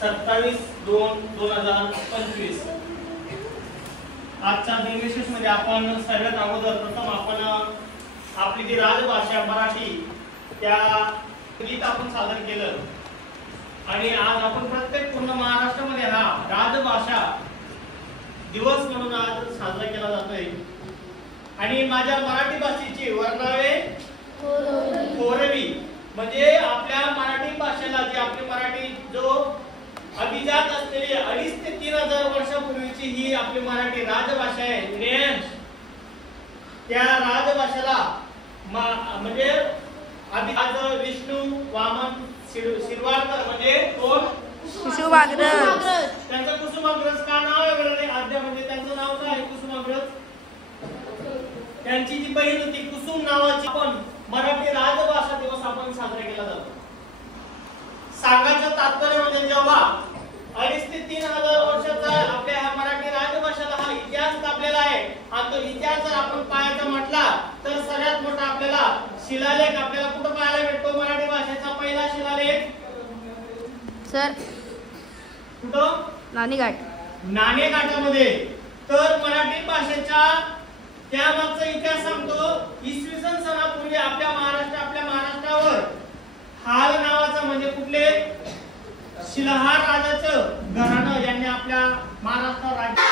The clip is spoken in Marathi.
27/2/2025. आजच्या दिनविशेष मध्ये आपण सगळ्यात अगोदर प्रथम आपण आपली जी राजभाषा मराठी त्या गीत आपण सादर केलं आणि आज आपण प्रत्येक पूर्ण महाराष्ट्रामध्ये हा राजभाषा दिवस म्हणून आज साजरा केला जातोय आणि माझ्या मराठी भाषेची वर्णावे कोरवी म्हणजे आपल्या मराठी भाषेला जी आपली मराठी जो अभिजात असलेली 2,500 ते 3,000 वर्षापूर्वीची ही आपली मराठी राजभाषा आहे श्रेयांश. त्या राजभाषेला म्हणजे आज विष्णू वामन शिरवाडकर म्हणजे कोण कुसुमाग्रज. त्यांचं कुसुमाग्रज का नाव आहे बरं आद्या म्हणजे त्यांचं नाव काय आहे कुसुमाग्रज. त्यांची जी बहीण होती कुसुम नावाची आपण मराठी राजभाषा दिवस आपण साजरा केला जातो. सांगायचं तात्पर्य म्हणजे जेव्हा 2,500 ते 3,000 वर्षाचा आपल्या ह्या मराठी राजभाषेला हा इतिहास लाभलेला आहे आणि तो इतिहास जर आपण पाहायचा म्हटला तर सगळ्यात मोठा आपल्याला शिलालेख आपल्याला कुठं पाहायला भेटतो. मराठी भाषेचा पहिला शिलालेख सर कुठं नाणेघाटामध्ये. तर मराठी भाषेच्या त्यामागचा इतिहास सांगतो. इसवी सन सनापूर्वी आपल्या महाराष्ट्रावर हाल नावाचा म्हणजे कुठले शिलाहार राजाचं घराणं यांनी आपल्या महाराष्ट्रावर राज्य